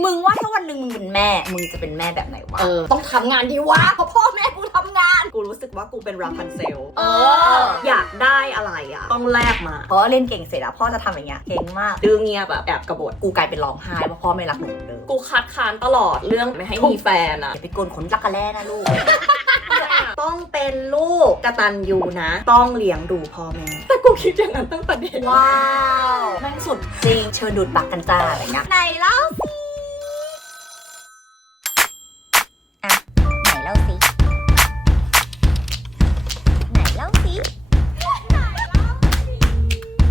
มึงว่าถ้าวันหนึ่งมึงเป็นแม่มึงจะเป็นแม่แบบไหนวะต้องทำงานดีวะเพราะพ่อแม่กูทำงานกูรู้สึกว่ากูเป็นราพันเซลอยากได้อะไรอ่ะต้องแลกมาเพราะเล่นเก่งเสร็จแล้วพ่อจะทำอย่างเงี้ยเก่งมากดื้อเงียบแบบแอบกบฏกูกลายเป็นร้องไห้เพราะพ่อไม่รักหนูเหมือนเดิมกูคัดค้านตลอดเรื่องไม่ให้มีแฟนอ่ะอย่าไปโกนขนรักกะแล่นะลูก ต้องเป็นลูกกตัญญูนะต้องเลี้ยงดูพ่อแม่แต่กูคิดอย่างนั้นตั้งแต่เด็กว้าวแม่งสุดจริงเชิญดูดปากกันจ้าอะไรเงี้ยไหนเล่าสิไหนเล่าสิ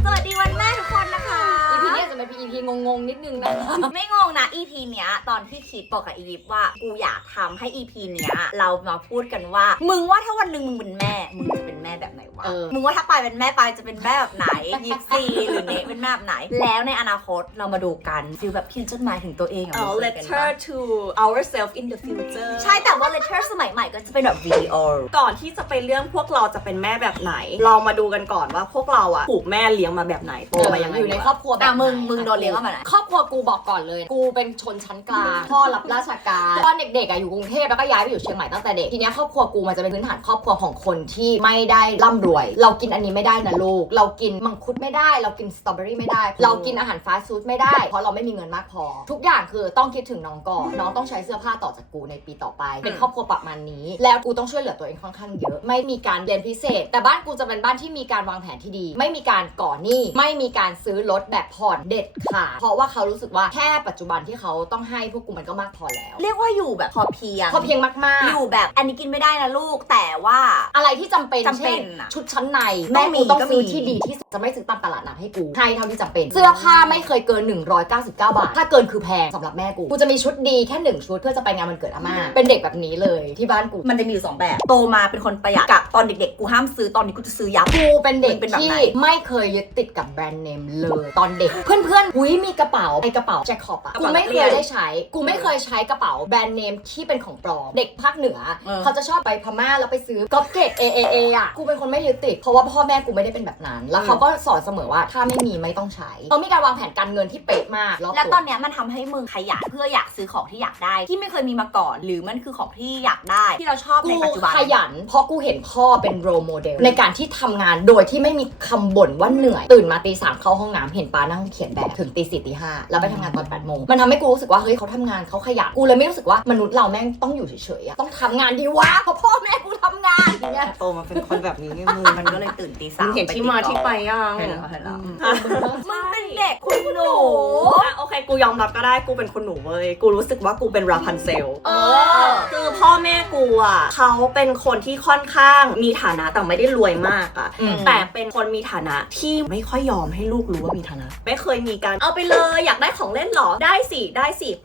สวัสดีวันแม่ทุกคนนะคะ EP นี้จะเป็น EP งงๆนิดนึงนะ ไม่งงนะ EP เนี้ยตอนที่คิดบอกกับอียิปว่ากูอยากทำให้ EP เนี้ยเรามาพูดกันว่ามึงว่าถ้าวันหนึ่งมึงเป็นแม่มึงจะเป็นแม่แบบไหนวะมึงว่าถ้าปายเป็นแม่ปายจะเป็นแม่แบบไหนยิปซีหรือเนเป็นแม่แบบไหนแล้วในอนาคตเรามาดูกันฟีลแบบเขียนจดหมายถึงตัวเองอะ letter to ourselves in the future ใช่แต่ว่า letter สมัยใหม่ก็จะเป็นแบบ video ก่อนที่จะไปเรื่องพวกเราจะเป็นแม่แบบไหนเรามาดูกันก่อนว่าพวกเราอะถูกแม่เลี้ยงมาแบบไหนโตมายังไงอยู่ในครอบครัวแบบมึงโดนเลี้ยงมาแบบไหนครอบครัวกูบอกก่อนเลยกูเป็นชนชั้นกลางพ่อรับราชการตอนเด็กๆอยู่กรุงเทพแล้วก็ย้ายไปอยู่เชียงใหม่ตั้งแต่เด็กทีนี้ครอบครัวกูมันจะเป็นพื้นฐานครอบครัวของคนที่ไม่ได้ร่ำรวยเรากินอันนี้ไม่ได้นะลูกเรากินมังคุดไม่ได้เรากินสตรอเบอรี่ไม่ได้เรากินอาหารฟาสต์ฟู้ดไม่ได้เพราะเราไม่มีเงินมากพอทุกอย่างคือต้องคิดถึงน้องก่อนน้องต้องใช้เสื้อผ้าต่อจากกูในปีต่อไปเป็นครอบครัวประมาณนี้แล้วกูต้องช่วยเหลือตัวเองค่อนข้างเยอะไม่มีการเรียนพิเศษแต่บ้านกูจะเป็นบ้านที่มีการวางแผนที่ดีไม่มีการก่อหนี้ไม่มีการซื้อรถแบบผ่อนเด็ดขาดเพราะว่าเขารู้สึกว่าแค่ปัจจุบันที่เขาต้องให้พวกกูมันก็มากพอแล้วเรียกว่าอยู่แบบพอเพียงมากๆอยู่แบบอันนี้กินไม่ได้นะลูกแต่ว่าอะไรที่จำเป็นเช่นชุดชั้นในแม่กูต้องซื้อที่ดีที่สุดจะไม่ซื้อตามตลาดนัดให้กูให้เท่าที่จำเป็นเสื้อผ้าไม่เคยเกิน199 บาทถ้าเกินคือแพงสำหรับแม่กูจะมีชุดดีแค่1ชุดเพื่อจะไปงานวันเกิดอาม่าเป็นเด็กแบบนี้เลยที่บ้านกูมันจะมีอยู่2แบบโตมาเป็นคนประหยัดกับตอนเด็กๆกูห้ามซื้อตอนนี้กูจะซื้อยับกูเป็นเด็กที่ไม่เคยยึดติดกับแบรนด์เนมเลยตอนเด็กเพื่อนๆหุยมีกระเป๋าไอกระเป๋าแจ็คคอปอะกูไม่เคยได้ใช้กูไม่เคยใช้กระเป๋าแบรนด์เนมที่เป็นของปลอมเด็กภาคเหนือเขาจะชอบไปพม่าแล้วไปซื้อก๊อปเกตอะกูเป็นคนไม่ยึดติดเพราะว่าพ่อแม่กูไม่ได้เป็นแบบนั้นแล้วเขาก็สอนเสมอว่าถ้าไม่มีไม่ต้องใช้เขามีการวางแผนการเงินที่เป๊ะมากแล้วตอนเนี้ยมันทำให้มึงขยันเพื่ออยากซื้อของที่อยากได้ที่ไม่เคยมีมาก่อนหรือมันคือของที่อยากได้ที่เราชอบในปัจจุบันขยันเพราะกูเห็นพ่อเป็นโรโมเดลในการที่ทำงานโดยที่ไม่มีคำบ่นว่าเหนื่อยตื่นมาตี 3เข้าห้องน้ำเห็นป้านั่งเขียนแบบถึงตี 4 ตี 5แล้วไปทำงานตอน8 โมงมันทำให้กูรู้สึกว่าเฮ้ยเขาทำงานเขาขยันกูเลยไม่รู้สึกว่ามนุษย์เราแม่งต้องอยู่เฉยๆต้องทำงานดีวะเพราะพ่อแม่กูทำงานอย่างเงี้ยโตมาเป็นคนแบบนี้มึงมันก็เลยตื่นตี 3เห็นที่มาที่ไปยังเห็นแล้วมึงเป็นเด็กคุณหนูโอเคกูยอมรับก็ได้กูเป็นคนหนูเว้ยกูรู้สึกว่ากูเป็นราพันเซลคือพ่อแม่กูอ่ะเขาเป็นคนที่ค่อนข้างมีฐานะแต่ไม่ได้รวยมากอ่ะแต่เป็นคนมีฐานะที่ไม่ค่อยยอมให้ลูกรู้ว่ามีฐานะไม่เคยมีการเอาไปเลยอยากได้ของเล่นหรอได้สิ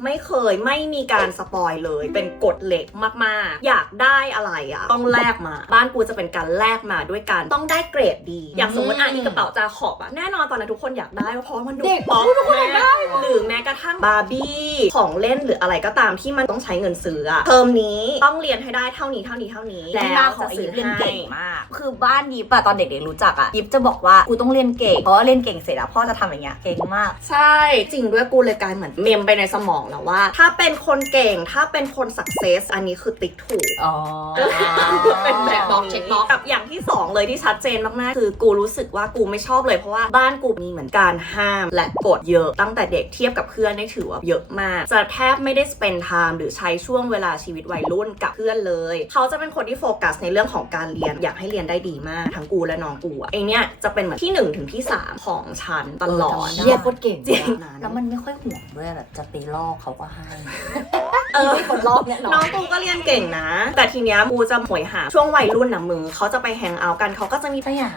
ไม่เคยไม่มีการสปอยเลยเป็นกฎเหล็กมากๆอยากได้อะไรอ่ะต้องแลกมาบ้านกูจะเป็นการแลกมาด้วยกันต้องได้เกรดดีอย่างสมมติอีกระเป๋าจาขอบอ่ะแน่นอนตอนนั้นทุกคนอยากได้เพราะมันดูป๊อปทุกคนอยากได้หรือแม้กระทั่งบาร์บี้ของเล่นหรืออะไรก็ตามที่มันต้องใช้เงินซื้ออะเทอมนี้ต้องเรียนให้ได้เท่านี้แล้วจะซื้อเรียนเก่งมากคือบ้านยิปอะตอนเด็กๆรู้จักอะยิปจะบอกว่ากูต้องเรียนเก่งเพราะว่าเรียนเก่งเสร็จแล้วพ่อจะทำอย่างเงี้ยเก่งมากใช่จริงด้วยกูเลยกลายเหมือนเมมไปในสมองแล้วว่าถ้าเป็นคนเก่งถ้าเป็นคนสักเซสอันนี้คือติ๊กถูกเป็นแบบบอกเช็คบ็อกกับอย่างที่2เลยที่ชัดเจนมากๆคือกูรู้สึกว่ากูไม่ชอบเลยเพราะว่าบ้านกูมีเหมือนการห้ามและกฎเยอะตั้งแต่เด็กเทียบกับเพื่อนได้ถือว่าเยอะมากจะแทบไม่ได้ spend time หรือใช้ช่วงเวลาชีวิตวัยรุ่นกับเพื่อนเลยเขาจะเป็นคนที่โฟกัสในเรื่องของการเรียนอยากให้เรียนได้ดีมากทั้งกูและน้องกูไอเนี้ยจะเป็นเหมือนที่1ถึงที่3ของฉันตลอดเยี่ยโคตรเก่งจริงแล้วมันไม่ค่อยห่วงด้วยแบบจะไปลอกเขาก็ให้ไม่คนรอบเนี่ยน้องกูก็เรียนเก่งนะแต่ทีเนี้ยกูจะหวยหาช่วงวัยรุ่นนะมึงเขาจะไปแฮงเอาท์กันเขาก็จะมีสยา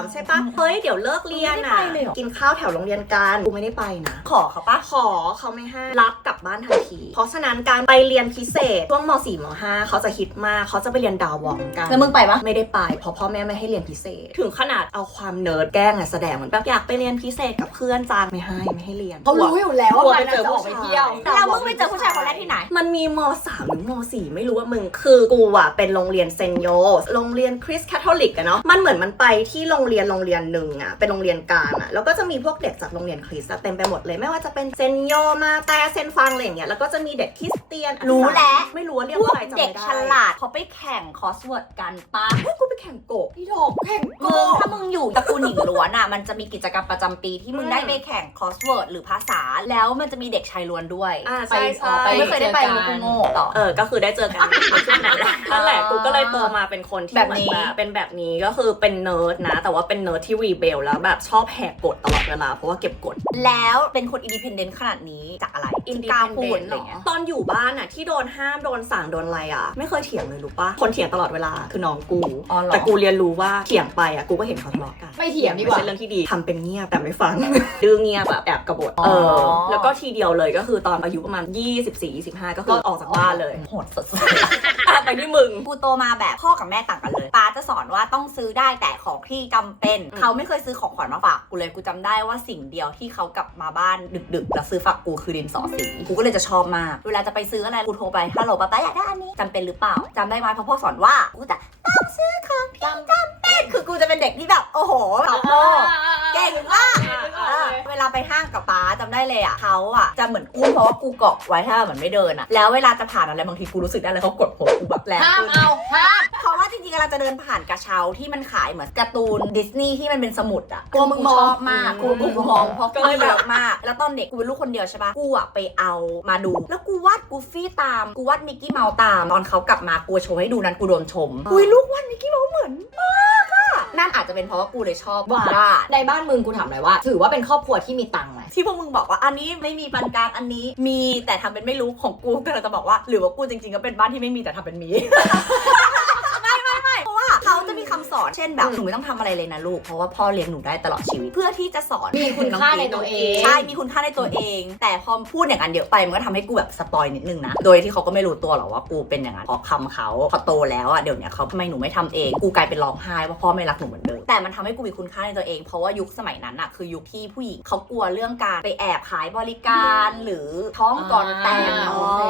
มใช่ปะเฮ้ยเดี๋ยวเลิกเรียนอ่ะกินข้าวแถวโรงเรียนกันกูไม่ได้ไปนะขอเขาปะขอเขาไม่ให้รับกลับบ้านทันทีเพราะฉะนั้นการไปเรียนพิเศษช่วงม.4 ม.5 เขาจะฮิตมากเขาจะไปเรียนดาววองกันแล้วมึงไปปะไม่ได้ไปเพราะพ่อแม่ไม่ให้เรียนพิเศษถึงขนาดเอาความเนิร์ดแกล้งแสดงเหมือนแบบอยากไปเรียนพิเศษกับเพื่อนจังไม่ให้เรียนเขารู้อยู่แล้วว่ามันจะออกไปเที่ยวแล้ว มึงไปเจอผู้ชายคนแรกที่ไหนมันมีม.3 หรือม.4 ไม่รู้ว่ามึงคือกูอ่ะเป็นโรงเรียนเซนโยโรงเรียนคริสต์คาทอลิกอะเนาะมันเหมือนมันไปที่โรงเรียนหนึ่งอะเป็นโรงเรียนกลางอะแล้วก็จะมีพวกเด็กจากโรงเรียนคริสต์เต็มไปหมดเลยไม่ว่าจะเป็นเซนโยมาแต่เซนฟังอะไรอย่างเงี้ยแล้วก็จะมีเด็กคริสเตียนรู้แล้วไม่รู้ว่าเรียก พว ว่าก อะไรจำ เด็ ไม่ ก ได้ ฉลาดเขาไปแข่งคอสเวิร์ดกันปะ กูไปแข่งโกะ พี่ดอกแข่ง มึงถ้ามึงอยู่ตระกูลหญิงล้วนอ่ะมันจะมีกิจกรรมประจำปีที่มึงได้ไปแข่งคอสเวิร์ดหรือภาษาแล้วมันจะมีเด็กชายล้วนด้วย ใช่ใช่ ไม่เคยได้ไปมึงกูโง่ต่อ ก็คือได้เจอกันในช่วงนั้นแหละนั่นแหละกูก็เลยโตมาเป็นคนที่ แบบนี้ เหมือนเป็นแบบนี้ก็คือเป็นเนิร์ดนะแต่ว่าเป็นเนิร์ดที่รีเบลแล้วแบบชอบแหกกฎตลอดเวลาเพราะว่าเก็บกฎ แล้วเป็นคนอินดิเพนเดนต์ขนาดนี้จากอะไรที่กล้าพูดอะไรเงี้ย ตอนอยู่บ้านอะที่โดนห้ามโดนสั่งโดนอะไรอะไม่เคยเถียงเลยรู้ปะคนเถียงตลอดเวลาคือน้องกู อ๋อเหรอ แต่กูเรียนรู้ว่าเถียงไปอะกูก็เห็นเขาทะเลาะกัน ไม่เถียงดีกว่า ไม่ใช่เรื่องที่ดีทำเป็นเงียบแต่ไม่ฟัง ดื้อเงียบแบบแอบกบฏแล้วก็ทีเดียวเลยก็คือตอนอายุประมาณ24-25ก็คือออกจากบ้านเลย โหดสุด ไปที่มึง ๆกูโตมาแบบพ่อกับแม่ต่างกันเลยป้าจะสอนว่าต้องซื้อได้แต่ของที่จำเป็นเขาไม่เคยซื้อของขวัญมาฝากกูเลยกูจำได้ว่าสิ่งเดียวที่เขากลับมาบ้านดึกๆแล้วซื้อฝากกูคือดินสอสีกูก็เลยจะชอบมากเวลาจะไปซื้ออะไรกูโทรไปฮัลโหลป้าอยากได้อันนี้จำเป็นหรือเปล่าจำได้ไหมเพราะพ่อสอนว่ากูจะต้องซื้อของที่จำเป็นคือกูจะเป็นเด็กที่แบบโอ้โหตอบโต้เก่งมาก เวลาไปห้างกับป้าจำได้เลยอ่ะเขาอ่ะจะเหมือนอุ้มเพราะว่ากูเกาะไว้ถ้าเหมือนไม่เดินอ่ะแล้วเวลาจะผ่านอะไรบางทีกูรู้สึกได้เลยเขากดผมกูแบบแรง ห้าม ขึ้น เอาห้าม เพราะว่าจริงๆเราจะเดินผ่านกระเช้าที่มันขายเหมือนการ์ตูนดิสนีย์ที่มันเป็นสมุดอ่ะ กลัวมึงมอง ชอบมากกูมองเพราะกูเยอะมากแล้วตอนเด็กกูเป็นลูกคนเดียวใช่ปะกูอ่ะไปเอามาดูแล้วกูวาดกูฟี่ตามกูวาดมิกกี้เมาส์ตามตอนเขากลับมากูโชว์ให้ดูนั้นกูโดนชมอุ้ยลูกวาดมิกกี้เมาส์เหมือนมากอ่ะนั่นอาจจะเป็นเพราะว่ากูเลยชอบวาด ในบ้านมึงกูถามหน่อยว่า ถือว่าเป็นครอบครัวที่มีตังค์ไหม ที่พวกมึงบอกว่าอันนี้ไม่มีปานกลางอันนี้มีแต่ทำเป็นไม่รู้ของกูก็เลยจะบอกว่าหรือว่ากูจริงๆก็เป็นบ้านที่ไม่มีแต่ทำเป็นมี ไม่เพราะว่าเขาจะมีคำสอนเช่นแบบหนูไม่ต้องทำอะไรเลยนะลูกเพราะว่าพ่อเลี้ยงหนูได้ตลอดชีวิตเพื่อที่จะสอน มีคุณค่าในตัวเอง ใช่มีคุณค่าในตัวเอง แต่พอพูดอย่างนั้นเยอะไปมันก็ทำให้กูแบบสปอยนิดนึงนะโดยที่เขาก็ไม่รู้ตัวหรอกว่ากูเป็นอย่างนั้นเพราะคำเขาพอโตแล้วอ่ะเดี๋ยวนี้เขาทำไมหนูไม่ทำเองกูกลายเป็นร้องไห้ว่าพ่อไม่รักหนูเหมือนเดิมแต่มันทำให้กูมีคุณค่าในตัวเองเพราะว่ายุคสมัยนั้นอ่ะคือยุคที่ผู้หญิงเขากลัวเรื่องการไปแอบขายบริการหรือท้องก่อนแต่ง โอเค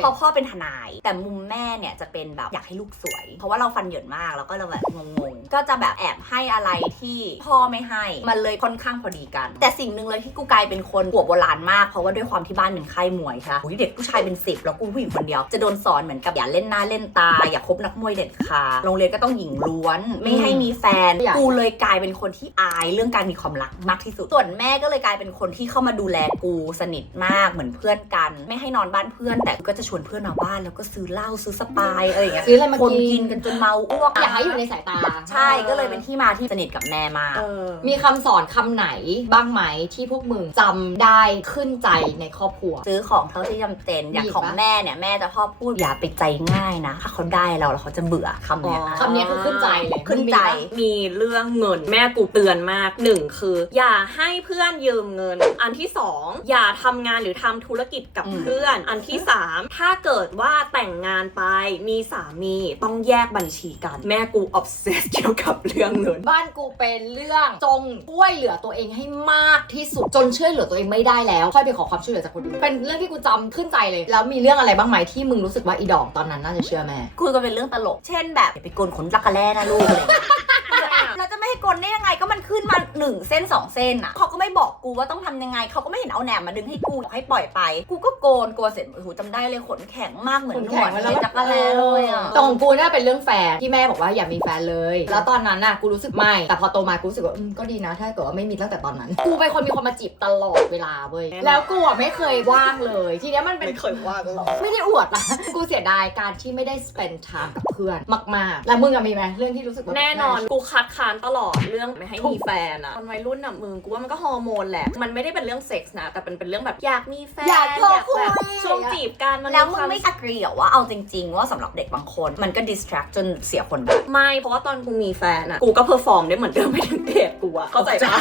เพราะพ่อเป็นทนายแต่มุมแม่เนี่ยจะเป็นแบบอยากให้ลูกสวย เพราะว่าเราฟันเหยินมากแล้วก็เราแบบงงๆก็จะแบบแอบให้อะไรที่พ่อไม่ให้มันเลยค่อนข้างพอดีกัน แต่สิ่งหนึ่งเลยที่กูกลายเป็นคนหัวโบราณมากเพราะว่าด้วยความที่บ้านเป็นค่ายมวยค่ะเด็กผู้ชายเป็น10แล้วกูผู้หญิงคนเดียวจะโดนสอนเหมือนกับอย่าเล่นหน้าเล่นตาอย่าคบนักมวยเด็ดขาดโรงเรียนก็ต้องหญิงล้วนไม่ให้มีแฟนกูเลยกลายเป็นคนที่อายเรื่องการมีความรักมากที่สุดส่วนแม่ก็เลยกลายเป็นคนที่เข้ามาดูแลกูสนิทมากเหมือนเพื่อนกันไม่ให้นอนบ้านเพื่อนแต่ก็จะชวนเพื่อนมาบ้านแล้วก็ซื้อเหล้าซื้อสปายอะไรอย่างเงี้ย ซื้ออะไรมา คน กิ กิ น นกันจนเมาอ้วก อยากให้อยู่ในสายตา ใช่ก็เลยเป็นที่มาที่สนิทกับแม่มาก มีคำสอนคำไหนบ้างไหมที่พวกมึงจำได้ขึ้นใจในครอบครัว ซื้อของเท่าที่จำเป็นอย่าง มีปะ ของแม่เนี่ยแม่จะชอบพูดอย่าไปใจง่ายนะถ้าเขาได้เราแล้วเขาจะเบื่อคำเนี้ย คำนี้คือขึ้นใจเลย ขึ้นใจ มีเรื่องเงินแม่กูเตือนมากหนึ่งคือ อย่าให้เพื่อนยืมเงิน อันที่สองอย่าทำงานหรือทำธุรกิจกับเพื่อน อันที่สามถ้าเกิดว่าแต่งงานไปมีสามีต้องแยกบัญชีกัน แม่กูออฟเซสเกี่ยวกับเรื่องเงิน บ้านกูเป็นเรื่องจงช่วยเหลือตัวเองให้มากที่สุดจนช่วยเหลือตัวเองไม่ได้แล้วค่อยไปขอความช่วยเหลือจากคนอื่นเป็นเรื่องที่กูจำขึ้นใจเลยแล้วมีเรื่องอะไรบ้างไหมที่มึงรู้สึกว่าอีดอกตอนนั้นน่าจะเชื่อแม่ คุยกันเป็นเรื่องตลก เช่นแบบอย่าไปโกนขนจักรแล่นะลูกอะไรอย่างเงี้ยเราจะไม่ให้โกนได้ยังไงก็มันขึ้นมา1 เส้น 2 เส้นอ่ะเขาก็ไม่บอกกูว่าต้องทำยังไงเขาก็ไม่เห็นเอาแหนมมาดึงให้กูให้ปล่อยไปกูก็โกนเสร็จโอ้โหจำได้เลยขนแข็งมากเหมือน ขน หน แข็ ว ง ด แล้ว จักรแล่เลยอ่ะ แต่ของกูน่าเป็นเรื่องแฟนที่แม่บอกว่าอย่ามีแฟนเลย แล้วตอนนั้นน่ะกูรู้สึกไม่แต่พอโตมากูรู้สึกว่าก็ดีนะถ้าเกิดว่าไม่มีตั้งแต่ตอนนั้นกูเป็นคนมีคนมาจีบตลอดเวลาเว้ยแล้วกูอ่ะไม่เคยว่างเลยทีเนี้ยมันเป็น ไม่เคยว่ากันหรอก ไม่ได้อวดนะกูเสียดายการที่ไม่ได้ spend time กับเพื่อนมากๆแล้วมึงอะมีไหมเรื่องที่รู้สึกว่า แน่นอนกูคัดค้านตลอดเรื่องไม่ให้มีแฟนอะตอนวัยรุ่นอะมึงกูว่ามันก็ฮอร์โมนแหละมันไม่ได้เป็นเรื่องเซ็กส์นะแต่เป็นเรื่องแบบอยากมีแฟน อยากโทรคุย แบบช่วงจีบกันมัน แล้วมึ ควาง ไม่agree เหรอว่าเอาจริงๆว่าสำหรับเด็กบางคนมันก็ distract จนเสียคนแบบ ไม่เพราะว่าตอนกูมีแฟนอะกูก็เพอร์ฟอร์มได้เหมือนเดิมไม่ถึงเดทกูอะเข้าใจปะ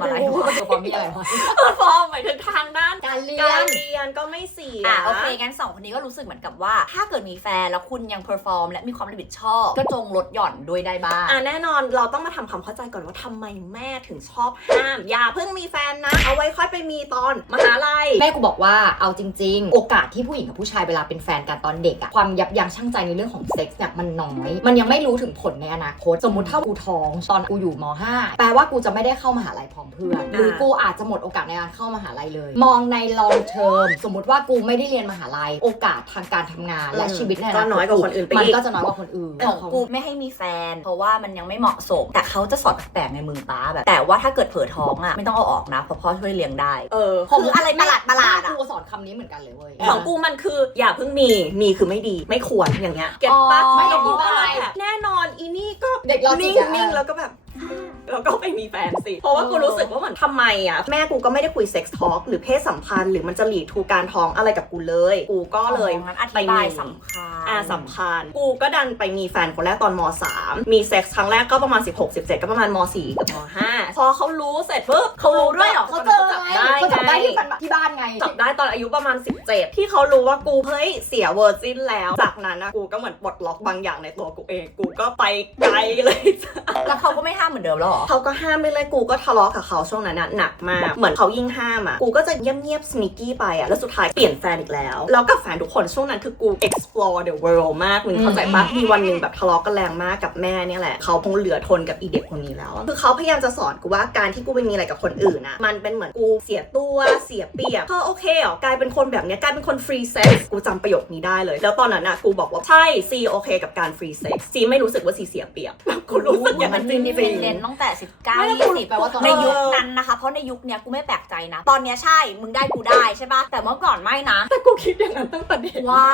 อะไร ความมีอะไรวะ เพอร์ฟอร์มหมายถึงทางด้าน การเรีย การ น เรียนก็ไม่เสีย โอเคงั้น2 คนนี้ก็รู้สึกเหมือนกับว่า ถ้าเกิดมีแฟนแล้วคุณยังเพอร์ฟอร์มและมีความรับผิดชอบ ก็จงลดหย่อนด้วยได้บ้าง แน่นอนเราต้องมาทำค ความเข้าใจก่อนว่าทำไมแม่ถึงชอบห้ามอย่าเพิ่งมีแฟนนะเอาไว้ค่อยไปมีตอนมหาลัยแม่กูบอกว่าเอาจริงๆโอกาสที่ผู้หญิงกับผู้ชายเวลาเป็นแฟนกันตอนเด็กอะความยับยั้งชั่งใจในเรื่องของเซ็กส์เนี่ยมันน้อยมันยังไม่รู้ถึงผลในอนาคตสมมติถ้ากูท้องตอนกูอยู่ม.5 แปลว่ากูจะไม่ได้เข้ามหาลัยพร้อมเพื่อนหรือกูอาจจะหมดโอกาสในการเข้ามหาลัยเลยมองใน long term สมมติว่ากูไม่ได้เรียนมหาลัยโอกาสทางการทำงานและชีวิตในอนาคต ก็น้อยกว่าคนอื่นไปอีก มันก็จะน้อยกว่าคนอื่น ของกูไม่ให้มีแฟนเพราะว่ามันยังไม่เหมาะสมแต่เขาจะสอนแปลกๆในมือป้าแบบแต่ว่าถ้าเกิดเผลอท้องอ่ะไม่ต้องเอาออกนะเพราะพ่อช่วยเลี้ยงได้คืออะไรประหลาดอ่ะกูสอนคำนี้เหมือนกันเลยเว้ย ของกูมันคืออย่าเพิ่งมีคือไม่ดีไม่ควรอย่างเงี้ยเก็ตปะ ไม่ แล้วกู อธิ ก็ บาย แบบแน่นอนอีนี่ก็ เด็กลอจิ นิ่ ก ง อะ นิ่งแล้วก็แบบแล้วก็ไปมีแฟนสิเพราะว่ากูรู้สึกว่ามันทำไมอ่ะแม่กูก็ไม่ได้คุยเซ็กส์ทอล์กหรือเพศสัมพันธ์หรือมันจะหลีดทูการท้องอะไรกับกูเลยกูก็เลย งั้นอธิบายสำคัญ สำคัญกูก็ดันไปมีแฟนคนแรกตอนม.3 มีเซ็กส์ครั้งแรกก็ประมาณ16-17ก็ประมาณม.4 กับม.5 พอเขารู้เสร็จปุ๊บเขารู้ด้วยเหรอ เขาเจอเขาจับได้ที่บ้านไง จับได้ตอนอายุประมาณ17ที่เขารู้ว่ากูเฮ้ยเสียเวอร์จินแล้วจากนั้นนะกูก็เหมือนปลดล็อกบางอย่างในตัวกูเองกูก็ไปไกลเลยแล้วเขาก็ไม่ห้ามเหมือนเดิมแล้วหรอเขาก็ห้ามไปเลยกูก็ทะเลาะกับเขาช่วงนั้นนะหนักมากเหมือนเขายิ่งห้ามอ่ะกูก็จะเงียบๆสนิกกี้ไปอ่ะแล้วสุดท้ายเปลี่ยนแฟนอีกแล้วกับแฟนทุกคนช่วงนั้นคือกู explore the world มากมึงเข้าใจปะมีวันหนึ่งแบบทะเลาะกันแรงมากกับแม่เนี่ยแหละเขาคงเหลือทนกับอีเด็กคนนี้แล้วคือเขาพยายามจะสอนกูว่าการที่กูไปมีอะไรกับคนอื่นนะมันเป็นเหมือนกูเสียตัวเสียเปรียบโอเคเหรอกลายเป็นคนแบบนี้กลายเป็นคนฟรีเซ็กซ์กูจำประโยคนี้ได้เลยแล้วตอนนั้นนะกูบอกว่าใช่ซีโอเคกับการฟรีเซ็กซ์ซีไม่รู้สึกว่าซีเสียเปรียบกูรู้สึกอย่างนั้นจริง เน้นตั้งแต่19-20แปลว่าในยุคนั้นนะคะเพราะในยุคเนี้ยกูไม่แปลกใจนะตอนเนี้ยใช่มึงได้กูได้ใช่ปะแต่เมื่อก่อนไม่นะแต่กูคิดอย่างนั้นตั้งแต่เด็กว้า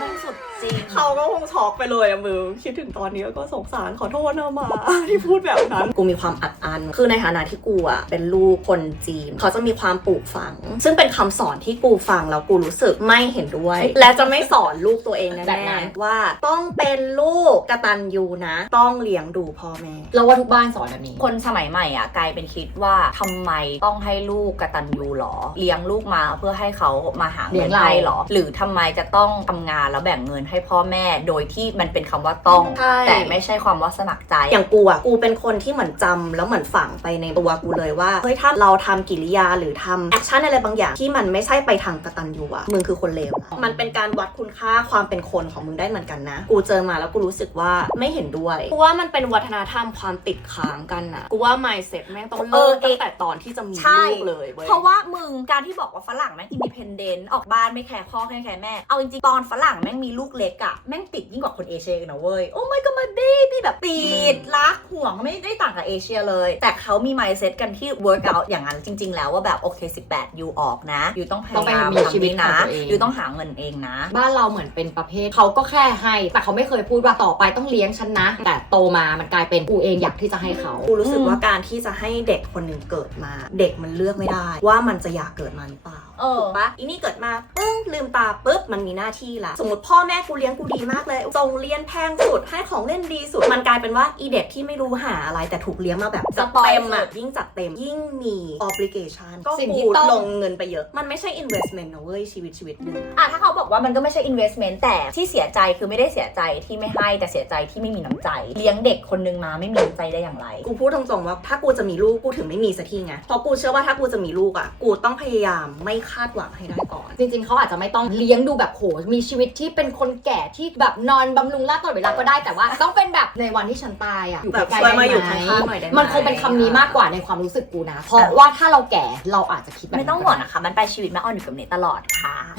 วมันสุดจริงเขาก็คงช็อกไปเลยอะมึงคิดถึงตอนนี้ก็สงสารขอโทษนะมาที่พูดแบบนั้นกูมีความอัดอั้นคือในฐานะที่กูอะเป็นลูกคนจีนเขาจะมีความปลูกฝังซึ่งเป็นคำสอนที่กูฟังแล้วกูรู้สึกไม่เห็นด้วยและจะไม่สอนลูกตัวเองแน่ๆว่าต้องเป็นลูกกตัญญูนะต้องเลี้ยงดูพ่อแม่เราว่าทุกบ้านสอนแบบนี้คนสมัยใหม่อ่ะกลายเป็นคิดว่าทำไมต้องให้ลูกกตัญญูหรอเลี้ยงลูกมาเพื่อให้เขามาหาเงินให้หรอหรือทำไมจะต้องทำงานแล้วแบ่งเงินให้พ่อแม่โดยที่มันเป็นคำว่าต้องแต่ไม่ใช่ความว่าสมัครใจอย่างกูอ่ะกูเป็นคนที่เหมือนจำแล้วเหมือนฝังไปในตัวกูเลยว่าเฮ้ยถ้าเราทำกิริยาหรือทำแอคชั่นอะไรบางอย่างที่มันไม่ใช่ไปทางกตัญญูอ่ะมึงคือคนเลวมันเป็นการวัดคุณค่าความเป็นคนของมึงได้เหมือนกันนะกูเจอมาแล้วกูรู้สึกว่าไม่เห็นด้วยกูว่ามันเป็นวัฒนธรรมความติดค้างกันนะกูว่า mindset แม่งต้องเลิกตั้งแต่ตอนที่จะมีลูกเลยเว้ยเพราะว่ามึงการที่บอกว่าฝรั่งแม่ง independent ออกบ้านไม่แคร์พ่อไม่แคร์แม่เอาจริงๆตอนฝรั่งแม่งมีลูกเล็กอะแม่งติดยิ่งกว่าคนเอเชียกันนะเว้ยโอ้ my god my baby แบบติดรักห่วงไม่ได้ต่างกับเอเชียเลยแต่เขามี mindset กันที่ work out อย่างนั้นจริงๆแล้วว่าแบบโอเค18อยู่ออกนะอยู่ต้องพยายามมีชีวิตนะอยู่ต้องหาเงินเองนะบ้านเราเหมือนเป็นประเภทเขาก็แค่ให้แต่เขาไม่เคยพูดว่าต่อไปต้องเลี้ยงฉันนะแต่โตมามันกลายเป็นกูเองอยากที่จะให้เขากูรู้สึกว่าการที่จะให้เด็กคนหนึ่งเกิดมาเด็กมันเลือกไม่ได้ว่ามันจะอยากเกิดมาหรือเปล่าถูกปะอีนี่เกิดมาปึ้งลืมตาปุ๊บมันมีหน้าที่ละสมมติพ่อแม่กูเลี้ยงกูดีมากเลยส่งเรียนแพงสุดให้ของเล่นดีสุดมันกลายเป็นว่าอีเด็กที่ไม่รู้หาอะไรแต่ถูกเลี้ยงมาแบบจัดเต็มอ่ะยิ่งจัดเต็มยิ่งมี obligation ก็กูลงเงินไปเยอะมันไม่ใช่ investment นะเว้ยชีวิตนึงถ้าเขาบอกว่ามันก็ไม่ใช่ investment แต่ที่เสียใจคือไม่ได้เสียใจที่ไม่ให้แต่เสียใจที่ไม่มีน้ำใจเลี้ยงเด็กคนนึงมาไม่มีน้ำใจได้อย่างไรกูพูดตรงๆว่าถ้ากูจะมีลูกกูถึงไม่มีสักทีไงเพราะกูเชื่อว่าถ้ากูจะมีลูกอ่ะกูต้องพยายามไม่คาดหวังให้ได้ก่อนจริงๆเขาอาจจะไม่ต้องเลี้ยงดูแบบโหมีชีวิตที่เป็นคนแก่ที่แบบนอนบำรุงร่างตลอดเวลาก็ได้แต่ว่าต้องเป็นแบบในวันที่ฉันตายอ่ะอยู่ใกล้ๆมาอยู่ข้างๆหน่อยได้ไหมมันคงเป็นคำนี้มากกว่าในความรู้สึกกูนะเพราะว่าถ้าเราแก่เราอาจจะคิดแบบไม่ต้องห่วงนะคะมันไปชีวิตแม่ออนอยู่กับเนตตลอดค่ะ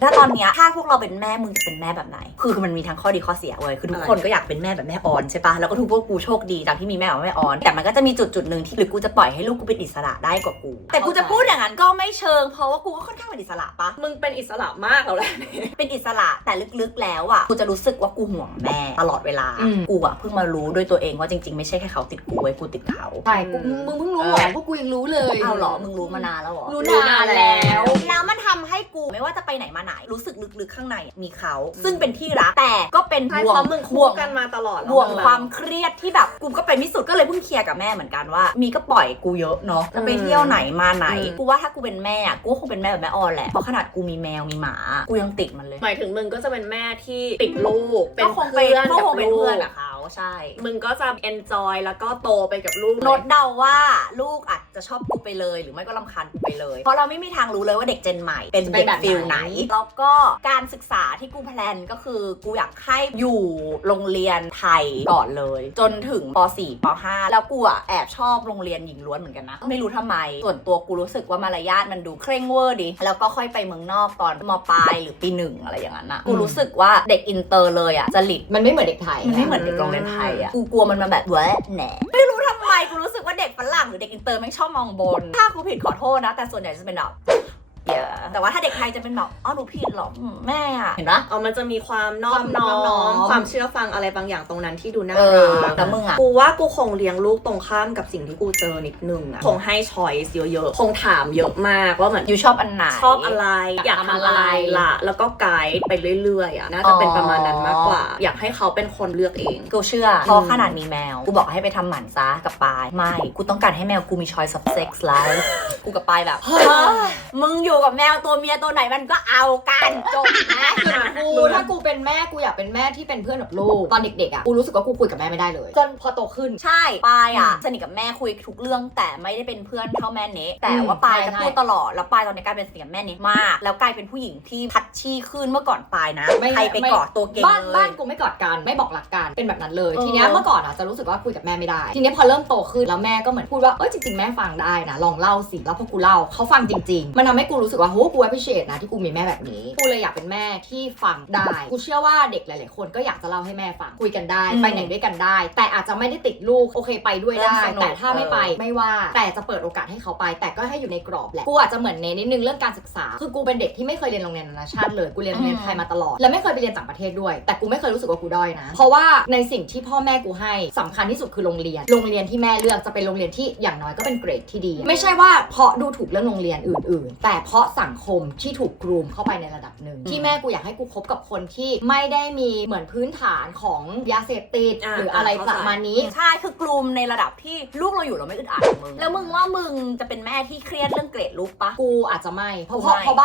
ถ้าตอนเนี้ยถ้าพวกเราเป็นแม่มึงจะเป็นแม่แบบไหนคือมันมีทั้งข้อดีข้อเสียเว้ยคือทุกคนก็อยากเป็นแม่แบบแม่ออนใช่ปะแล้วก็ทุกพวกกูโชคดีจากที่มีแม่แบบแม่ออนแต่มันก็จะมีจุดนึงที่หรือกูจะปล่อยให้ลูกกูเป็นอิสระได้กว่ากูแต่กูจะพูดอย่างนั้นก็ไม่เชิงเพราะว่ากูก็ค่อนข้างเป็นอิสระปะมึงเป็นอิสระมากแล้วแหละเป็นอิสระแต่ลึกๆแล้วอ่ะกูจะรู้สึกว่ากูห่วงแม่ตลอดเวลากูอ่ะเพิ่งมารู้ด้วยตัวเองว่าจริงๆไม่ใช่แค่เขาติดกูเว้ยกูติดเขาใช่มึงเพิ่งรู้เหรอพวกกูยังรู้เลยเอาเหรอมึงรู้มานานแล้วเหรอรู้นานแล้วมันทำให้กูไม่ว่าจะไปไหนมาไหนรู้สึกลึกๆข้างในมีเขาซึ่งเป็นที่รักแต่ก็เป็นห่วงมึงคู่กันมาตลอดห่วงความเครียดที่แบบกูก็ไปไม่สุดก็เลยเพิ่งเคลียร์กับแม่เหมือนกันว่ามีก็ปล่อยกูเยอะเนาะจะไปเที่ยวไหนมาไหนกูว่าถ้ากูเป็นแม่กูคงเป็นแม่แบบแม่ออนแหละเพราะขนาดกูมีแมวมีหมากูยังติดมันเลยหมายถึงมึงก็จะเป็นแม่ที่ติดลูกเป็นเพื่อนกับลูก ใช่ มึงก็จะ enjoy แล้วก็โตไปกับลูก โน้ตเดาว่าลูกอาจจะชอบกูไปเลยหรือไม่ก็รำคาญกูไปเลยเพราะเราไม่มีทางรู้เลยว่าเด็กเจนใหม่เป็นเด็กฟิลไหนแล้วก็การศึกษาที่กูแพลนก็คือกูอยากให้อยู่โรงเรียนไทยก่อนเลยจนถึงป .4 ป .5 แล้วกูแอบชอบโรงเรียนหญิงล้วนเหมือนกันนะไม่รู้ทำไมส่วนตัวกูรู้สึกว่ามารยาทมันดูเคร่งเวอร์ดิแล้วก็ค่อยไปเมืองนอกตอนม.ปลายหรือปี 1อะไรอย่างนั้นนะกูรู้สึกว่าเด็กอินเตอร์เลยจริต มันไม่เหมือนเด็กไทย มันไม่เหมือนเด็กโรงเรียนไทยกูกลัวมันมาแบบแหวะแหนไม่รู้ทำไมกูรู้สึกว่าเด็กฝรั่งหรือเด็กอินเตอร์ไม่ชอบมองบนถ้ากูผิดขอโทษนะแต่ส่วนใหญ่จะเป็นแบบแต่ว่าถ้าเด็กไทยจะเป็นแบบหนูผิดหรอแม่เห็นปะมันจะมีความนอบน้อมความเชื่อฟังอะไรบางอย่างตรงนั้นที่ดูน่ารัก แต่มึงกูว่ากูคงเลี้ยงลูกตรงข้ามกับสิ่งที่กูเจอนิดนึงคงให้ choice เยอะๆคงถามเยอะมากว่าเหมือนอยู่ชอบอันไหนชอบอะไรอยากทำอะไรล่ะแล้วก็ไกด์ไปเรื่อยๆน่าจะเป็นประมาณนั้นมากกว่าอยากให้เขาเป็นคนเลือกเองกูเชื่อเพราะขนาดมีแมวกูบอกให้ไปทำหมันซะกับปายไม่กูต้องการให้แมวกูมี choice of sex life กูกับปายแบบมึงอยู่กับแมวตัวเมียตัวไหนมันก็เอากันจบนะกูถ้ากูเป็นแม่กูอยากเป็นแม่ที่เป็นเพื่อนกับลูกตอนเด็กๆกูรู้สึกว่ากูคุยกับแม่ไม่ได้เลยจนพอโตขึ้นใช่ปายสนิทกับแม่คุยทุกเรื่องแต่ไม่ได้เป็นเพื่อนเท่าแม่เนแต่ว่าปายจะพูดตลอดแล้วปายตอนนี้กลายเป็นสนิทกับแม่เนมากแล้วกลายเป็นผู้หญิงที่ทัชชี่ขึ้นเมื่อก่อนปายนะใครไปกอดตัวเก่งเลยบ้านกูไม่กอดกันไม่บอกหลักการเป็นแบบนั้นเลยทีเนี้ยเมื่อก่อนจะรู้สึกว่าคุยกับแม่ไม่ได้ทีนี้พอเริ่มโตขึ้นแล้วแม่ก็เหมือนพูดว่าจริงๆแม่ฟังได้นะลองเล่าสิแล้วพอกูเล่าเขาฟังจริงๆมันทำให้กูรู้สึกว่าโหกู appreciate นะที่กูมีแม่แบบนี้กูเลยอยากเป็นแม่ที่ฟังได้กูเชื่อว่าเด็กหลายๆคนก็อยากจะเล่าให้แม่ฟังคุยกันได้ไปไหนด้วยกันได้แต่อาจจะไม่ได้ติดลูกโอเคไปด้วยได้แต่ถ้าไม่ไปไม่ว่าแต่จะเปิดโอกาสให้เขาไปแต่ก็ให้อยู่ในกรอบแหละกูอาจจะเหมือนเน้นนิดนึงเรื่องการศึกษาคือกูเป็นเด็กที่ไม่เคยเรียนโรงเรียนนานาชาติเลยกูเรียนโรงเรียนไทยมาตลอดและไม่เคยไปเรียนต่างประเทศด้วยแต่กูไม่เคยรู้สึกว่ากูด้อยนะเพราะว่าในสิ่งที่พ่อแม่กูให้สำคัญที่สุดคือโรงเรียนที่แม่เลือกจะเป็นโรงเรียนที่อย่างน้อยก็เป็นเกรดที่ดีไม่ใช่ว่าเพราะดูถูกเรื่องโรงเรียนอื่นๆแต่เพราะสังคมที่ถูกกรูมเข้าไปในระดับหนึ่งที่แม่กูอยากให้กูคบกับคนที่ไม่ได้มีเหมือนพื้นฐานของยาเสพติดหรืออะไรประมาณนี้ใช่คือกลุ่มในระดับที่ลูกเราอยู่เราไม่อึดอัดมึงแล้วมึงว่ามึงจะเป็นแม่ที่เครียดเรื่องเกรดลูกปะกูอาจจะไม่เพราะบ้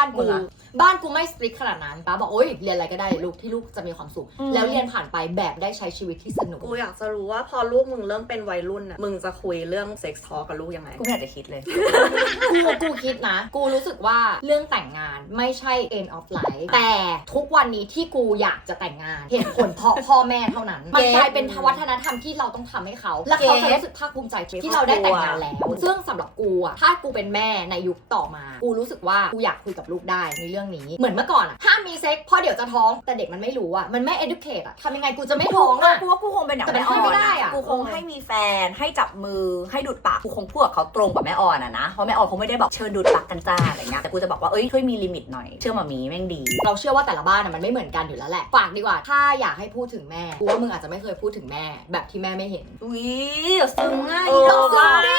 านกูไม่สตริกขนาดนั้นป้าบอกเรียนอะไรก็ได้ลูกที่ลูกจะมีความสุขแล้วเรียนผ่านไปแบบได้ใช้ชีวิตที่สนุกกูอยากจะรู้ว่าพอลูกมึงเริ่มเป็นวัยรุ่นมึงจะคุยเรื่องเซ็กส์ทอล์กกับลูกยังไงกูไม่อยากจะคิดเลยกูคิดนะกูรู้สึกว่าเรื่องแต่งงานไม่ใช่ end of life แต่ทุกวันนี้ที่กูอยากจะแต่งงานเหตุผลเพราะพ่อแม่เท่านั้นมันกลายเป็นวัฒนธรรมที่เราต้องทำให้เขาและเขาจะรู้สึกภาคภูมิใจที่เราได้แต่งงานแล้วซึ่งสำหรับกูถ้ากูเป็นแม่ในยุคต่อมากูรู้สึกว่ากูอยากคุยกับลูกได้ในเรื่องนี้เหมือนเมื่อก่อนห้ามมีเซ็กเพราะเดี๋ยวจะท้องแต่เด็กมันไม่รู้มันไม่ educate ทำยังไงกูจะไม่ท้องกูว่ากูคงเป็นอย่างแม่ออนกูคงให้มีแฟนให้จับมือให้ดูดปากกูคงพูดกับเขาตรงกับแม่ออนนะเพราะแม่ออนคงไม่ได้บอกเชิญดูดปากกันจ้าอะไรเงี้ยแต่กูจะบอกว่าช่วยมีลิมิตหน่อยเชื่อมามีแม่งดีเราเชื่อว่าแต่ละบ้านมันไม่เหมือนกันอยู่แล้วแหละฝากดีกว่าถ้าอยากให้พูดถึงแม่กูว่ามึงอาจจะไม่เคยพูดถึงแม่แบบที่แม่ไม่เห็นซึ้งง่ายต้องซึ้งด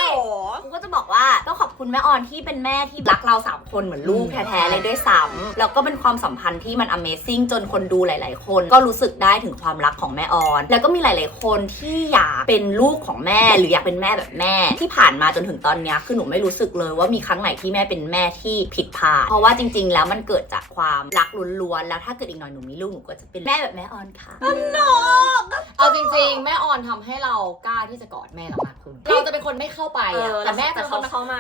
ิกูก็จะบอกว่าต้องขอบคุณแม่ออนที่เป็นแม่ที่รักเรา3คนเหมือนลูกแท้ๆเลยด้วยซ้ำแล้วก็เป็นความสัมพันธ์ที่มัน Amazing จนคนดูหลายๆคนก็รู้สึกได้ถึงความรักของแม่ออนแล้วก็มีหลายๆคนที่อยากเป็นลูกของแม่หรืออยากเป็นแม่แบบแม่ที่ผ่านมาจนถึงตอนนี้คือหนูไม่รู้สึกเลยว่ามีครั้งไหนที่แม่เป็นแม่ที่ผิดพลาดเพราะว่าจริงๆแล้วมันเกิดจากความรักล้วนๆแล้วถ้าเกิดอีกหน่อยหนูมีลูกหนูก็จะเป็นแม่แบบแม่ออนค่ะเอาจริงๆแม่ออนทำให้เรากล้าที่จะกอดแม่เรามากขึ้นเราจะเป็นคนไม่เข้าไปแต่แม่จะเข้ามา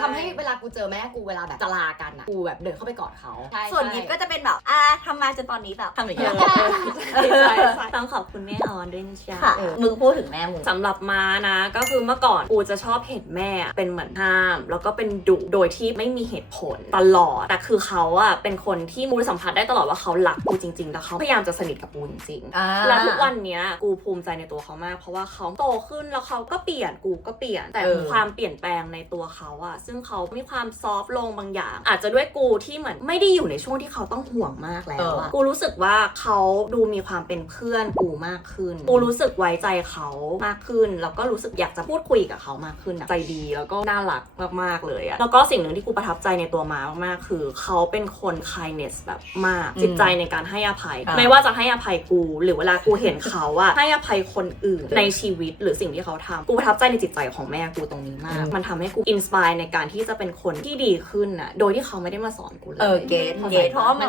ทำให้เวลากูเจอแม่กูเวลาแบบจะลากันกูแบบเดินเข้าไปกอดเขาส่วนยิปก็จะเป็นแบบทำมาจนตอนนี้แบบทำอย่างเงี้ยต้องขอบคุณแม่ออนด้วยนะจ๊ะมึงพูดถึงแม่มึงสำหรับมานะก็คือเมื่อก่อนกูจะชอบเห็นแม่เป็นเหมือนห้ามแล้วก็เป็นดุโดยที่ไม่มีเหตุผลตลอดแต่คือเขาเป็นคนที่มูสัมผัสได้ตลอดว่าเขารักกูจริงๆแล้วเขาพยายามจะสนิทกับกูจริงๆแล้วทุกวันนี้กูภูมิใจในตัวเขามากเพราะว่าเขาโตขึ้นแล้วเขาก็เปลี่ยนกูก็เปลี่ยนแต่ความเปลี่ยนแปลงในตัวเขาซึ่งเขามีความซอฟต์ลงบางอย่างอาจจะด้วยกูที่เหมือนไม่ได้อยู่ในช่วงที่เขาต้องห่วงมากแล้วกูรู้สึกว่าเขาดูมีความเป็นเพื่อนกูมากขึ้นกูรู้สึกไว้ใจเขามากขึ้นแล้วก็รู้สึกอยากจะพูดคุยกับเขามากขึ้นใจดีแล้วก็น่ารักมากๆเลยแล้วก็สิ่งหนึ่งที่กูประทับใจในตัวมามากๆคือเขาเป็นคน kindness แบบมากจิตใจในการให้อภัยไม่ว่าจะให้อภัยกูหรือเวลากูเห็นเขาให้อภัยคนอื่นในชีวิตหรือสิ่งที่เขาทำกูประทับใจในจิตใจของแม่กูตรงนี้มากมันทำให้กูอินสไปร์ในการที่จะเป็นคนที่ดีขึ้นโดยที่เขาไม่ได้มาสอนกูเลย เกตเพราะว่ามา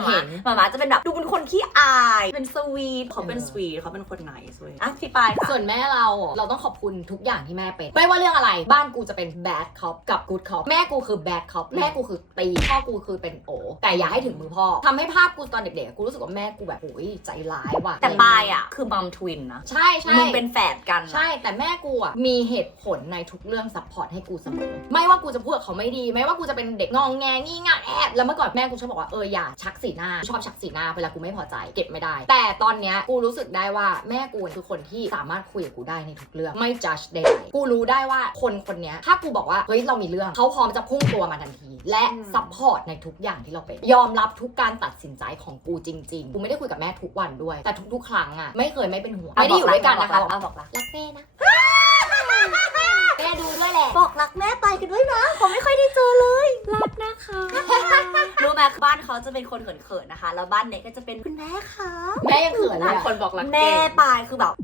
ม่าจะเป็นแบบดูเป็นคนขี้อายเป็นสวีท เขาเป็นสวีทเขาเป็นคนไนส์เว้ย อ่ะพี่ปายค่ะ ส่วนแม่เราต้องขอบคุณทุกอย่างที่แม่เป็นไม่ว่าเรื่องอะไรบ้านกูจะเป็น bad cop กับ good cop แม่กูคือ bad cop แม่กูคือตีพ่อกูคือเป็นโอแต่อย่าให้ถึงมือพ่อทำให้ภาพกูตอนเด็กๆกูรู้สึกว่าแม่กูแบบโอ้ยใจร้ายว่ะ แต่ปายอ่ะคือมัมทวินนะ ใช่ใช่ มึงเป็นแฝดกันนะ ใช่แต่แม่กูอ่ะมีเหตุผลในทุกเรื่องซัพพอร์ตให้กูเสมอไม่ว่ากูจะพูดกับเขาไม่ดีไม่ว่ากูจะเป็นเด็กงองแงงี้ง่าแอบแล้วเมื่อก่อนแม่กูชอบบอกว่าอย่าชักสีหน้าชอบชักสีหน้าเวลากูไม่พอใจเก็บไม่ได้แต่ตอนเนี้ยกูรู้สึกได้ว่าแม่กูคือคนที่สามารถคุยกับกูได้ในทุกเรื่องไม่จัดได้กูรู้ได้ว่าคนเนี้ยถ้ากูบอกว่าเฮ้ยเรามีเรื่องเขาพร้อมจะพุ่งตัวมาทันทีและซัพพอร์ตในทุกอย่างที่เราเป็นยอมรับทุกการตัดสินใจของกูจริงๆกูไม่ได้คุยกับแม่ทุกวันด้วยแต่ทุกๆครั้งอ่ะไม่เคยไม่เป็นห่วงไม่ได้อยู่ด้วยกันนะคะ บอกรัก รักแม่นะแม่ดูด้วยแหละ บอกรักแม่ไปกันด้วยนะผมไม่ค่อยได้เจอเลยรักนะคะ รู้ไหมบ้านเขาจะเป็นคนเขินๆนะคะแล้วบ้านเน็กก็จะเป็นคุณแม่คะ แม่ยังเขินเลยอะ คนบอกรัก แม่ปายคือแบบ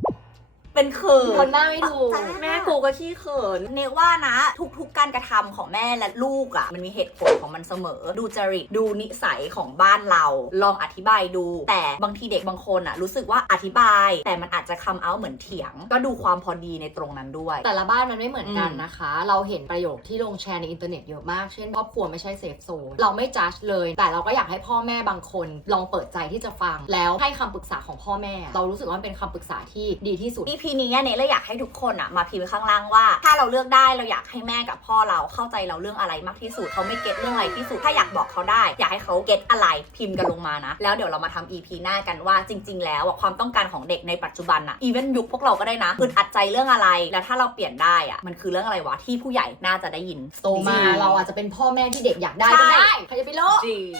เป็นเขิน คนหน้าไม่ถูก แม่กูก็ขี้เขิน เนว่านะทุกๆการกระทำของแม่และลูกอ่ะมันมีเหตุผลของมันเสมอดูจริตดูนิสัยของบ้านเราลองอธิบายดู แต่บางทีเด็กบางคนอ่ะรู้สึกว่าอธิบายแต่มันอาจจะคัมเอาท์เหมือนเถียง ก็ดูความพอดีในตรงนั้นด้วย แต่ละบ้านมันไม่เหมือนกันนะคะ เราเห็นประโยคที่ลงแชร์ในอินเทอร์เน็ตเยอะมากเช่นครอบครัวไม่ใช่เซฟโซนเราไม่จัดเลย แต่เราก็อยากให้พ่อแม่บางคนลองเปิดใจที่จะฟังแล้วให้คำปรึกษาของพ่อแม่ เรารู้สึกว่ามันเป็นคำปรึกษาที่ดีที่สุด EP นี้เนี่ยเลยอยากให้ทุกคนอ่ะมาพิมพ์ข้างล่างว่าถ้าเราเลือกได้เราอยากให้แม่กับพ่อเราเข้าใจเราเรื่องอะไรมากที่สุดเขาไม่เก็ตเรื่องอะไรที่สุดถ้าอยากบอกเขาได้อยากให้เขาเก็ตอะไรพิมพ์กันลงมานะแล้วเดี๋ยวเรามาทำ EP หน้ากันว่าจริง ๆ แล้วความต้องการของเด็กในปัจจุบันอ่ะอีเวนยุคพวกเราก็ได้นะอึดอัดใจเรื่องอะไรแล้วถ้าเราเปลี่ยนได้อ่ะมันคือเรื่องอะไรวะที่ผู้ใหญ่น่าจะได้ยิน โตมาเราอาจจะเป็นพ่อแม่ที่เด็กอยากได้ก็ได้ใครจะไปรู้ จริง